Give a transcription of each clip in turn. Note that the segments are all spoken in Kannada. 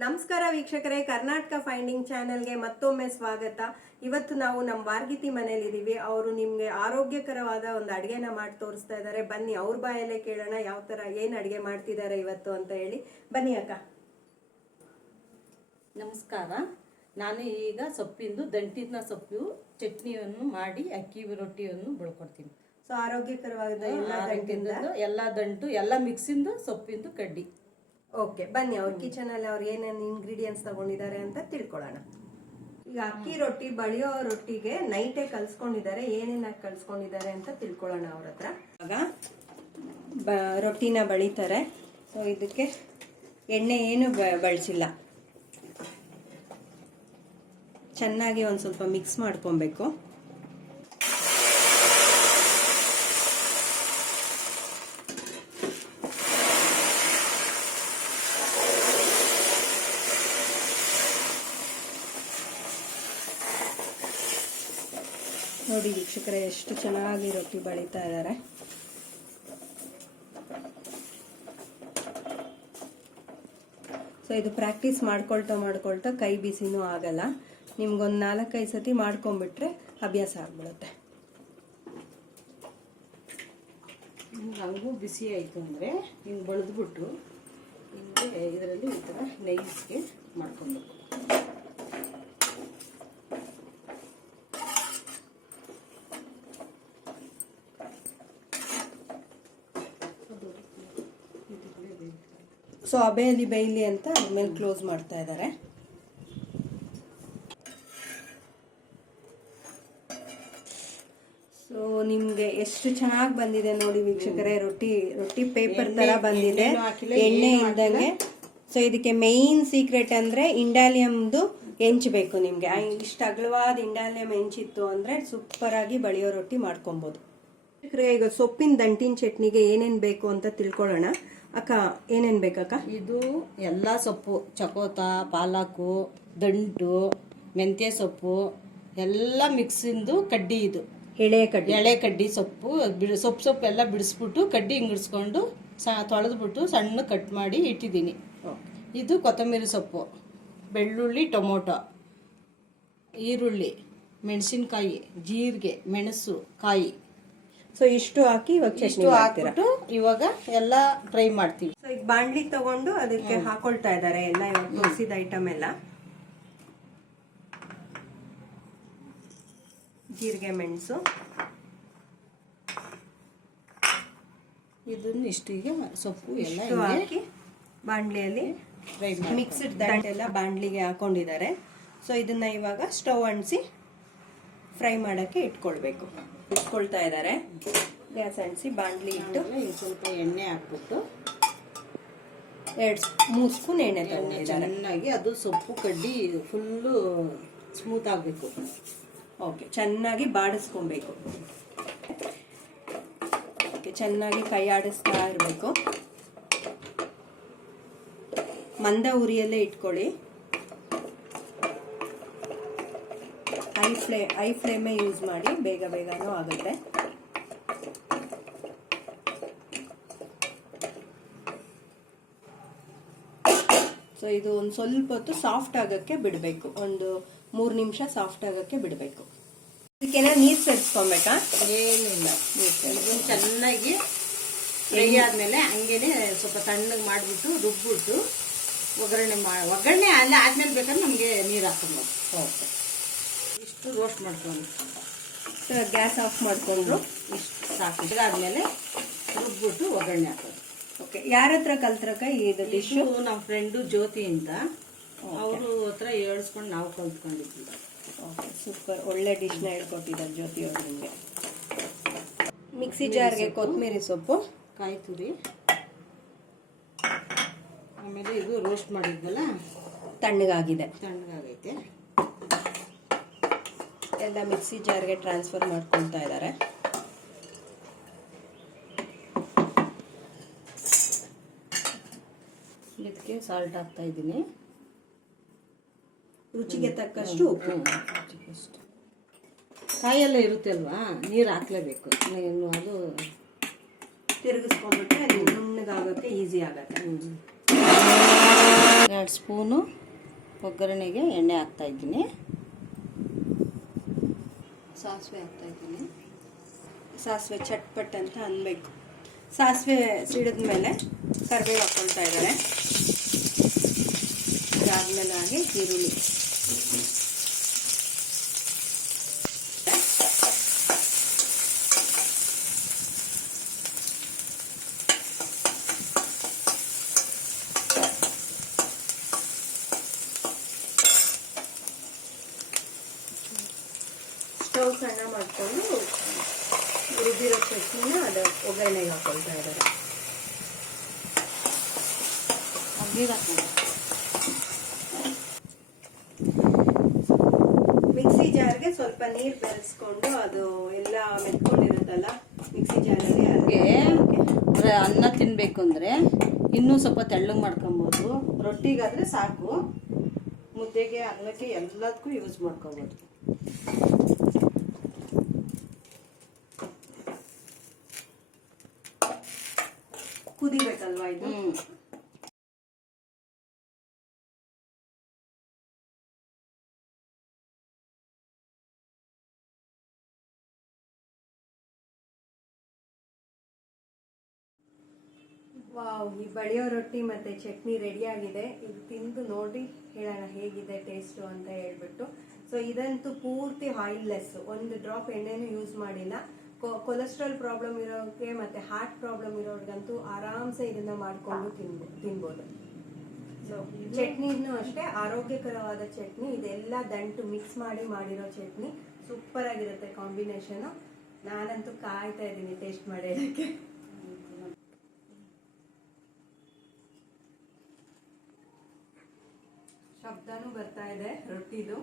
ನಮಸ್ಕಾರ ವೀಕ್ಷಕರೇ, ಕರ್ನಾಟಕ ಫೈಂಡಿಂಗ್ ಚಾನೆಲ್ಗೆ ಮತ್ತೊಮ್ಮೆ ಸ್ವಾಗತ. ಇವತ್ತು ನಾವು ನಮ್ಮ ವಾರ್ಗಿತಿ ಮನೇಲಿದ್ದೀವಿ. ಅವರು ನಿಮಗೆ ಆರೋಗ್ಯಕರವಾದ ಒಂದು ಅಡುಗೆನ ಮಾಡಿ ತೋರಿಸ್ತಾ ಇದ್ದಾರೆ. ಬನ್ನಿ ಅವ್ರ ಬಾಯಲ್ಲೇ ಕೇಳೋಣ ಯಾವ ಥರ ಏನು ಅಡುಗೆ ಮಾಡ್ತಿದ್ದಾರೆ ಇವತ್ತು ಅಂತ ಹೇಳಿ. ಬನ್ನಿ ಅಕ್ಕ. ನಮಸ್ಕಾರ. ನಾನು ಈಗ ಸೊಪ್ಪಿಂದು ದಂಟಿನ ಸೊಪ್ಪು ಚಟ್ನಿಯನ್ನು ಮಾಡಿ ಅಕ್ಕಿ ರೊಟ್ಟಿಯನ್ನು ಬೆಳ್ಕೊಡ್ತೀನಿ. ಸೊ ಆರೋಗ್ಯಕರವಾದ ಎಲ್ಲ ದಂಟು ಎಲ್ಲ ಮಿಕ್ಸಿಂದು ಸೊಪ್ಪಿಂದು ಕಡ್ಡಿ. ಓಕೆ, ಬನ್ನಿ ಅವ್ರ ಕಿಚನಲ್ಲಿ ಅವ್ರು ಏನೇನು ಇಂಗ್ರೀಡಿಯೆಂಟ್ಸ್ ತಗೊಂಡಿದ್ದಾರೆ ಅಂತ ತಿಳ್ಕೊಳ್ಳೋಣ. ಈಗ ಅಕ್ಕಿ ರೊಟ್ಟಿ ಬಳಿಯೋ ರೊಟ್ಟಿಗೆ ನೈಟೇ ಕಲ್ಸ್ಕೊಂಡಿದ್ದಾರೆ. ಏನೇನು ಕಲ್ಸ್ಕೊಂಡಿದ್ದಾರೆ ಅಂತ ತಿಳ್ಕೊಳ್ಳೋಣ ಅವ್ರ ಹತ್ರ. ಆಗ ರೊಟ್ಟಿನ ಬಳಿತಾರೆ. ಸೊ ಇದಕ್ಕೆ ಎಣ್ಣೆ ಏನು ಬಳಸಿಲ್ಲ. ಚೆನ್ನಾಗಿ ಒಂದು ಸ್ವಲ್ಪ ಮಿಕ್ಸ್ ಮಾಡ್ಕೊಬೇಕು. ನೋಡಿ ವೀಕ್ಷಕರೇ, ಎಷ್ಟು ಚೆನ್ನಾಗಿ ರೊಟ್ಟಿ ಬಳಿತಾ ಇದ್ದಾರೆ. ಸೊ ಇದು ಪ್ರಾಕ್ಟೀಸ್ ಮಾಡ್ಕೊಳ್ತಾ ಕೈ ಬಿಸಿನೂ ಆಗಲ್ಲ. ನಿಮ್ಗೊಂದು 4-5 ಸತಿ ಮಾಡ್ಕೊಂಡ್ಬಿಟ್ರೆ ಅಭ್ಯಾಸ ಆಗ್ಬಿಡುತ್ತೆ. ಹಂಗೂ ಬಿಸಿ ಆಯಿತು ಅಂದರೆ ಹಿಂಗೆ ಬಳಿದ್ಬಿಟ್ಟು ಹಿಂಗೆ ಇದರಲ್ಲಿ ಈ ಥರ ನೈಸ್ಗೆ ಮಾಡ್ಕೊಬೇಕು. ಸೊ ಅಬೆಯಲ್ಲಿ ಬೇಯಲಿ ಅಂತ ಆಮೇಲೆ ಕ್ಲೋಸ್ ಮಾಡ್ತಾ ಇದ್ದಾರೆ. ಸೊ ನಿಮ್ಗೆ ಎಷ್ಟು ಚೆನ್ನಾಗಿ ಬಂದಿದೆ ನೋಡಿ ವೀಕ್ಷಕರೇ. ರೊಟ್ಟಿ ಪೇಪರ್ ತರ ಬಂದಿದೆ, ಎಣ್ಣೆ ಇದ್ದಂಗೆ. ಸೊ ಇದಕ್ಕೆ ಮೇನ್ ಸೀಕ್ರೆಟ್ ಅಂದ್ರೆ ಇಂಡಾಲಿಯಮ್ದು ಹೆಂಚಬೇಕು. ನಿಮ್ಗೆ ಇಷ್ಟ ಅಗಲವಾದ ಇಂಡಾಲಿಯಂ ಹೆಂಚಿತ್ತು ಅಂದ್ರೆ ಸೂಪರ್ ಆಗಿ ಬಳಿಯೋ ರೊಟ್ಟಿ ಮಾಡ್ಕೊಬಹುದು. ಈಗ ಸೊಪ್ಪಿನ ದಂಟಿನ ಚಟ್ನಿಗೆ ಏನೇನ್ ಬೇಕು ಅಂತ ತಿಳ್ಕೊಳ್ಳೋಣ. ಅಕ್ಕ, ಏನೇನ್ ಬೇಕಕ್ಕ? ಇದು ಎಲ್ಲ ಸೊಪ್ಪು, ಚಕೋತ, ಪಾಲಕು, ದಂಟು, ಮೆಂತ್ಯ ಸೊಪ್ಪು ಎಲ್ಲ ಮಿಕ್ಸಿಂದು ಕಡ್ಡಿ. ಇದು ಎಳೆ ಕಡ್ಡಿ ಸೊಪ್ಪು. ಸೊಪ್ಪು ಎಲ್ಲ ಬಿಡಿಸ್ಬಿಟ್ಟು ಕಡ್ಡಿ ಹಿಂಗಿಡಿಸ್ಕೊಂಡು ತೊಳೆದ್ಬಿಟ್ಟು ಸಣ್ಣ ಕಟ್ ಮಾಡಿ ಇಟ್ಟಿದ್ದೀನಿ. ಇದು ಕೊತ್ತಂಬರಿ ಸೊಪ್ಪು, ಬೆಳ್ಳುಳ್ಳಿ, ಟೊಮೊಟೊ, ಈರುಳ್ಳಿ, ಮೆಣಸಿನ್ಕಾಯಿ, ಜೀರಿಗೆ, ಮೆಣಸು, ಕಾಯಿ. ಸೊ ಇಷ್ಟು ಹಾಕಿ ಹಾಕ್ಬಿಟ್ಟು ಇವಾಗ ಎಲ್ಲ ಫ್ರೈ ಮಾಡ್ತೀವಿ. ಸೊ ಈಗ ಬಾಂಡ್ಲಿ ತಗೊಂಡು ಅದಕ್ಕೆ ಹಾಕೊಳ್ತಾ ಇದ್ದಾರೆ ಎಲ್ಲ ತೋರಿಸಿದ ಐಟಮ್ ಎಲ್ಲ. ಜೀರಿಗೆ, ಮೆಣಸು, ಇದನ್ನು ಇಷ್ಟಿಗೆ ಸೊಪ್ಪು ಎಲ್ಲ ಹಾಕಿ ಬಾಂಡ್ಲಿಯಲ್ಲಿ ಫ್ರೈ ಮಿಕ್ಸ್ಡ್ ದಂಟೆಲ್ಲ ಬಾಂಡ್ಲಿಗೆ ಹಾಕೊಂಡಿದ್ದಾರೆ. ಸೊ ಇದನ್ನ ಇವಾಗ ಸ್ಟವ್ ಅಂಟಿಸಿ ಫ್ರೈ ಮಾಡೋಕ್ಕೆ ಇಟ್ಕೊಳ್ತಾ ಇದ್ದಾರೆ. ಗ್ಯಾಸ್ ಅಂಟಿಸಿ ಬಾಂಡ್ಲಿ ಇಟ್ಟು ಸ್ವಲ್ಪ ಎಣ್ಣೆ ಹಾಕ್ಬಿಟ್ಟು 2-3 ಸ್ಪೂನ್ ಎಣ್ಣೆ ತಗೊಂಡಿದ್ದಾರೆ. ಚೆನ್ನಾಗಿ ಅದು ಸೊಪ್ಪು ಕಡ್ಡಿ ಫುಲ್ಲು ಸ್ಮೂತ್ ಆಗಬೇಕು. ಓಕೆ, ಚೆನ್ನಾಗಿ ಬಾಡಿಸ್ಕೊಬೇಕು. ಓಕೆ, ಚೆನ್ನಾಗಿ ಕೈ ಆಡಿಸ್ತಾ ಇರಬೇಕು. ಮಂದ ಉರಿಯಲ್ಲೇ ಇಟ್ಕೊಳ್ಳಿ. ಐ ಫ್ಲೇಮೇ ಯೂಸ್ ಮಾಡಿ, ಬೇಗನೂ ಆಗುತ್ತೆ. ಸೊ ಇದು ಒಂದು ಸ್ವಲ್ಪ ಹೊತ್ತು ಸಾಫ್ಟ್ ಆಗಕ್ಕೆ ಬಿಡಬೇಕು. ಒಂದು 3 ನಿಮಿಷ ಸಾಫ್ಟ್ ಆಗಕ್ಕೆ ಬಿಡಬೇಕು. ಇದಕ್ಕೆಲ್ಲ ನೀರು ಸೇರಿಸ್ಕೊಬೇಕಾ? ಏನಿಲ್ಲ, ಇದನ್ನು ಚೆನ್ನಾಗಿ ಫ್ರೈ ಆದಮೇಲೆ ಹಂಗೇನೆ ಸ್ವಲ್ಪ ತಣ್ಣಗೆ ಮಾಡಿಬಿಟ್ಟು ರುಬ್ಬಿಟ್ಟು ಒಗ್ಗರಣೆ ಅಲ್ಲ ಆದ್ಮೇಲೆ ಬೇಕಾದ್ರೆ ನಮಗೆ ನೀರು ಹಾಕೊಬೋದು. ಓಕೆ, ಇಷ್ಟು ರೋಸ್ಟ್ ಮಾಡ್ಕೊಂಡು ಗ್ಯಾಸ್ ಆಫ್ ಮಾಡಿಕೊಂಡು ಇಷ್ಟು ಸಾಕು. ಇದಾದ್ಮೇಲೆ ರುಬ್ಬಿಟ್ಟು ಒಗ್ಗರಣೆ ಹಾಕೋದು. ಓಕೆ, ಯಾರ ಹತ್ರ ಕಲ್ತ್ರಕ್ಕ ಇದು ಡಿಶ್ಶು? ನಮ್ಮ ಫ್ರೆಂಡು ಜ್ಯೋತಿ ಅಂತ, ಅವರು ಹತ್ರ ಹೇಳಿಸ್ಕೊಂಡು ನಾವು ಕಲ್ತ್ಕೊಂಡಿದ್ವಿ. Okay, super. ಒಳ್ಳೆ ಡಿಶ್ನ ಹೇಳ್ಕೊಟ್ಟಿದ್ದಾರೆ ಜ್ಯೋತಿ ಅವರು ನಿಮಗೆ. ಮಿಕ್ಸಿ ಜಾರ್ಗೆ ಕೊತ್ತಂಬರಿ ಸೊಪ್ಪು, ಕಾಯಿ ತುರಿ, ಆಮೇಲೆ ಇದು ರೋಸ್ಟ್ ಮಾಡಿದ್ವಲ್ಲ ತಣ್ಣಗಾಗೈತೆ. ಎಲ್ಲ ಮಿಕ್ಸಿ ಜಾರ್ಗೆ ಟ್ರಾನ್ಸ್ಫರ್ ಮಾಡ್ಕೊಳ್ತಾ ಇದ್ದಾರೆ. ಇದಕ್ಕೆ ಸಾಲ್ಟ್ ಹಾಕ್ತಾ ಇದ್ದೀನಿ. ರುಚಿಗೆ ತಕ್ಕಷ್ಟು ಉಪ್ಪು. ಕಾಯೆಲ್ಲ ಇರುತ್ತೆ ಅಲ್ವಾ, ನೀರು ಹಾಕ್ಲೇಬೇಕು. ಅದು ತಿರುಗಿಸ್ಕೊಂಡ್ಬಿಟ್ರೆ ಅದು ನುಣ್ಣಗಾಗೋಕ್ಕೆ ಈಸಿ ಆಗುತ್ತೆ. 2 ಸ್ಪೂನು ಒಗ್ಗರಣೆಗೆ ಎಣ್ಣೆ ಹಾಕ್ತಾಯಿದ್ದೀನಿ. ಸಾಸಿವೆ ಹಾಕ್ತಾಯಿದ್ದೀನಿ. ಸಾಸಿವೆ ಚಟ್ಪಟ್ ಅಂತ ಅನ್ಬೇಕು. ಸಾಸಿವೆ ಸಿಡಿದ ಮೇಲೆ ಕರಿಬೇವು ಹಾಕ್ಕೊಳ್ತಾ ಇದ್ದಾರೆ. ಅದಾದ್ಮೇಲೆ ಹಾಗೆ ಈರುಳ್ಳಿ, ಸ್ಟವ್ ಸಣ್ಣ ಮಾಡಿಕೊಂಡು ರುಬ್ಬಿರೋ ಚಟ್ನಿನ ಅದು ಒಗ್ಗರಣೆಗೆ ಹಾಕೊಳ್ತಾ ಇದ್ದಾರೆ. ಮಿಕ್ಸಿ ಜಾರ್ಗೆ ಸ್ವಲ್ಪ ನೀರು ಬೆರೆಸ್ಕೊಂಡು ಅದು ಎಲ್ಲ ಮೆತ್ಕೊಂಡಿರುತ್ತಲ್ಲ ಮಿಕ್ಸಿ ಜಾರಲ್ಲಿ, ಅದಕ್ಕೆ ಅನ್ನ ತಿನ್ಬೇಕು ಅಂದ್ರೆ ಇನ್ನೂ ಸ್ವಲ್ಪ ತೆಳ್ಳಗೆ ಮಾಡ್ಕೊಬೋದು. ರೊಟ್ಟಿಗಾದ್ರೆ ಸಾಕು, ಮುದ್ದೆಗೆ ಅನ್ನಕ್ಕೆ ಎಲ್ಲದಕ್ಕೂ ಯೂಸ್ ಮಾಡ್ಕೊಬೋದು. ಕುದಿಬೇಕಲ್ವಾ ಇದು? ವಾವ್, ಈ ಬಡಿಯೋ ರೊಟ್ಟಿ ಮತ್ತೆ ಚಟ್ನಿ ರೆಡಿ ಆಗಿದೆ. ಇದು ತಿಂದು ನೋಡಿ ಹೇಳೋಣ ಹೇಗಿದೆ ಟೇಸ್ಟು ಅಂತ ಹೇಳ್ಬಿಟ್ಟು. ಸೊ ಇದಂತೂ ಪೂರ್ತಿ ಆಯಿಲ್ಲೆಸ್, ಒಂದು ಡ್ರಾಪ್ ಎಣ್ಣೆನೂ ಯೂಸ್ ಮಾಡಿಲ್ಲ. ಕೊಲೆಸ್ಟ್ರಾಲ್ ಪ್ರಾಬ್ಲಮ್ ಇರೋರಿಗೆ ಮತ್ತೆ ಹಾರ್ಟ್ ಪ್ರಾಬ್ಲಮ್ ಇರೋರ್ಗಂತೂ ಆರಾಮ್ಸೆ ಇದನ್ನ ಮಾಡ್ಕೊಂಡು ತಿನ್ಬೋದು. ಸೊ ಚಟ್ನಿನೂ ಅಷ್ಟೇ ಆರೋಗ್ಯಕರವಾದ ಚಟ್ನಿ. ಇದೆಲ್ಲ ದಂಟು ಮಿಕ್ಸ್ ಮಾಡಿ ಮಾಡಿರೋ ಚಟ್ನಿ ಸೂಪರ್ ಆಗಿರುತ್ತೆ ಕಾಂಬಿನೇಷನ್. ನಾನಂತೂ ಕಾಯ್ತಾ ಇದ್ದೀನಿ ಟೇಸ್ಟ್ ಮಾಡೋದಕ್ಕೆ. ಶಬ್ದನೂ ಬರ್ತಾ ಇದೆ ರೊಟ್ಟಿದು.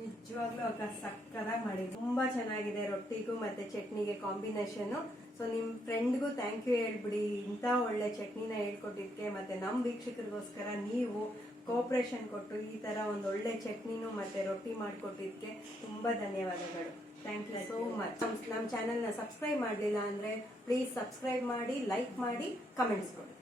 ನಿಜವಾಗ್ಲೂ ಅಕ್ಕ ಸಕ್ಕತ್ತಾಗಿ ಮಾಡಿದ್ರು, ತುಂಬಾ ಚೆನ್ನಾಗಿದೆ ರೊಟ್ಟಿಗೂ ಮತ್ತೆ ಚಟ್ನಿಗೆ ಕಾಂಬಿನೇಷನ್. ಸೊ ನಿಮ್ ಫ್ರೆಂಡ್ಗೂ ಥ್ಯಾಂಕ್ ಯು ಹೇಳ್ಬಿಡಿ, ಇಂಥ ಒಳ್ಳೆ ಚಟ್ನಿನ ಹೇಳ್ಕೊಟ್ಟಿದ್ಕೆ. ಮತ್ತೆ ನಮ್ಮ ವೀಕ್ಷಕರಿಗೋಸ್ಕರ ನೀವು ಕೋಆಪರೇಷನ್ ಕೊಟ್ಟು ಈ ತರ ಒಂದು ಒಳ್ಳೆ ಚಟ್ನಿನೂ ಮತ್ತೆ ರೊಟ್ಟಿ ಮಾಡಿಕೊಟ್ಟಿದ್ಕೆ ತುಂಬಾ ಧನ್ಯವಾದಗಳು. Thank you so much. ನಮ್ಮ ಚಾನೆಲ್ನ ಸಬ್ಸ್ಕ್ರೈಬ್ ಮಾಡಲಿಲ್ಲ ಅಂದ್ರೆ ಪ್ಲೀಸ್ ಸಬ್ಸ್ಕ್ರೈಬ್ ಮಾಡಿ, ಲೈಕ್ ಮಾಡಿ, ಕಮೆಂಟ್ಸ್ ಕೊಡಿ.